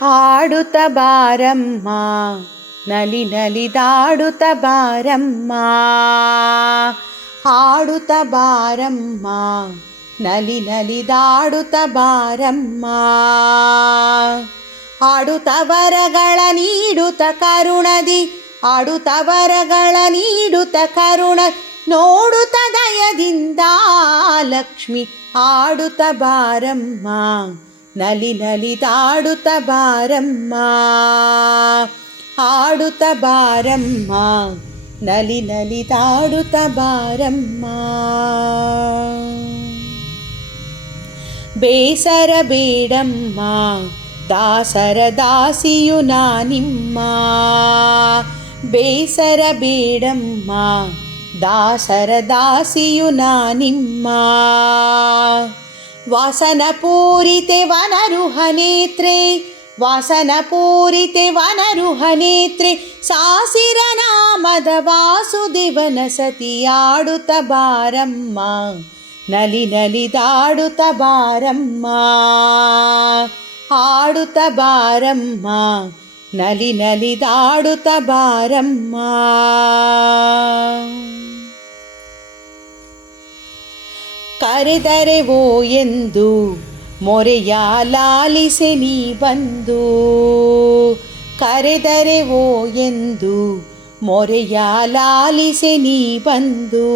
ಆಡುತ್ತ ಬಾರಮ್ಮ ನಲಿ ನಲಿದಾಡುತ್ತ ಬಾರಮ್ಮ, ಆಡುತ್ತ ಬಾರಮ್ಮ ನಲಿ ನಲಿದಾಡುತ್ತ ಬಾರಮ್ಮ. ಆಡುತ್ತ ವರಗಳ ನೀಡುತ್ತ ಕರುಣದಿ, ಆಡುತ್ತ ವರಗಳ ನೀಡುತ್ತ ಕರುಣ ನೋಡುತ್ತ ದಯದಿಂದ ಲಕ್ಷ್ಮಿ ಆಡುತ್ತ ಬಾರಮ್ಮ ನಲಿ ನಲಿದಾಡುತ್ತ ಬಾರಮ್ಮ, ಆಡುತ್ತ ಬಾರಮ್ಮ ನಲಿ ನಲಿದಾಡುತ್ತ ಬಾರಮ್ಮ. ಬೇಸರ ಬೇಡಮ್ಮ ದಾಸರ ದಾಸಿಯು ನಾನಿಮ್ಮ, ಬೇಸರ ಬೇಡಮ್ಮ ದಾಸರ ದಾಸಿಯು ನಾನಿಮ್ಮ. ವಾಸನ ಪೂರಿತೆ ವನರುಹ ನೇತ್ರೆ, ವಾಸನ ಪೂರಿತೆ ವನರುಹ ನೇತ್ರೆ, ಸಾಸಿರ ನಾಮದ ವಾಸುದೇವನ ಸತಿಯಾಡುತ್ತ ಬಾರಮ್ಮ ನಲಿ ನಲಿದಾಡುತ್ತ ಬಾರಮ್ಮ, ಆಡುತ್ತ ಬಾರಮ್ಮ ನಲಿ ನಲಿದಾಡುತ್ತ ಬಾರಮ್ಮ. ಕರೆದರೆ ಓ ಎಂದು ಮೊರೆಯ ಲಾಲಿಸೆ ನೀ ಬಂದು, ಕರೆದರೆ ಓ ಎಂದು ಮೊರೆಯ ಲಾಲಿಸೆ ನೀ ಬಂದು.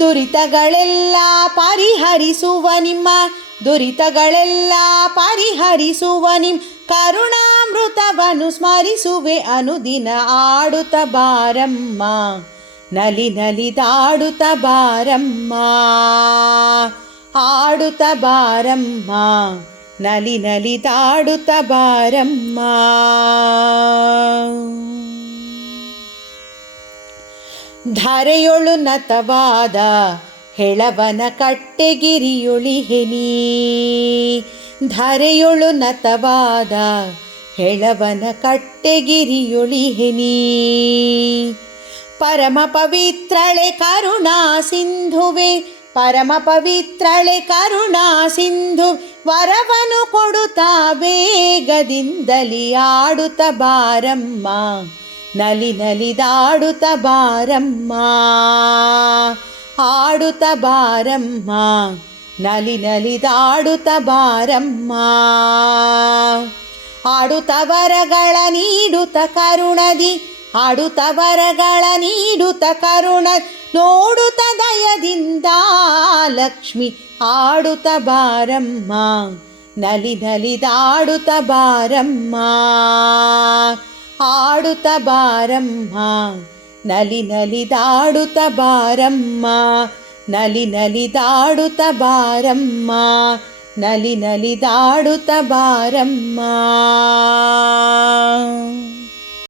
ದುರಿತಗಳೆಲ್ಲ ಪರಿಹರಿಸುವ ನಿಮ್ಮ, ದುರಿತಗಳೆಲ್ಲ ಪರಿಹರಿಸುವ ನಿಮ್ಮ ಕರುಣಾಮೃತವನ್ನು ಸ್ಮರಿಸುವೆ ಅನುದಿನ. ಆಡುತ್ತ ಬಾರಮ್ಮ ನಲಿ ನಲಿದಾಡುತ್ತ ಬಾರಮ್ಮ, ಆಡುತ್ತ ಬಾರಮ್ಮ ನಲಿ ನಲಿದಾಡುತ್ತ ಬಾರಮ್ಮ. ಧರೆಯೊಳು ನತವಾದ ಹೆಳವನ ಕಟ್ಟೆಗಿರಿಯೊಳಿಹೆನಿ, ಧರೆಯೊಳು ನತವಾದ ಹೆಳವನ ಕಟ್ಟೆಗಿರಿಯೊಳಿಹೆನಿ. ಪರಮ ಪವಿತ್ರಳೆ ಕರುಣಾ ಸಿಂಧುವೆ, ಪರಮ ಪವಿತ್ರಳೆ ಕರುಣಾ ಸಿಂಧು, ವರವನು ಕೊಡುತ್ತಾ ಬೇಗದಿಂದಲಿ ಆಡುತ್ತ ಬಾರಮ್ಮ ನಲಿ ನಲಿದಾಡುತ್ತ ಬಾರಮ್ಮ, ಆಡುತ್ತ ಬಾರಮ್ಮ ನಲಿ ನಲಿದಾಡುತ್ತ ಬಾರಮ್ಮ. ಆಡುತ್ತ ವರಗಳ ನೀಡುತ್ತ ಕರುಣದಿ, ಆಡುತ್ತ ವರಗಳ ನೀಡುತ್ತ ಕರುಣ ನೋಡುತ್ತ ದಯದಿಂದ ಲಕ್ಷ್ಮಿ ಆಡುತ್ತ ಬಾರಮ್ಮ ನಲಿ ನಲಿದಾಡುತ್ತ ಬಾರಮ್ಮ, ಆಡುತ್ತ ಬಾರಮ್ಮ ನಲಿ ನಲಿದಾಡುತ್ತ ಬಾರಮ್ಮ, ನಲಿ ನಲಿದಾಡುತ್ತ ಬಾರಮ್ಮ, ನಲಿ ನಲಿದಾಡುತ್ತ ಬಾರಮ್ಮ.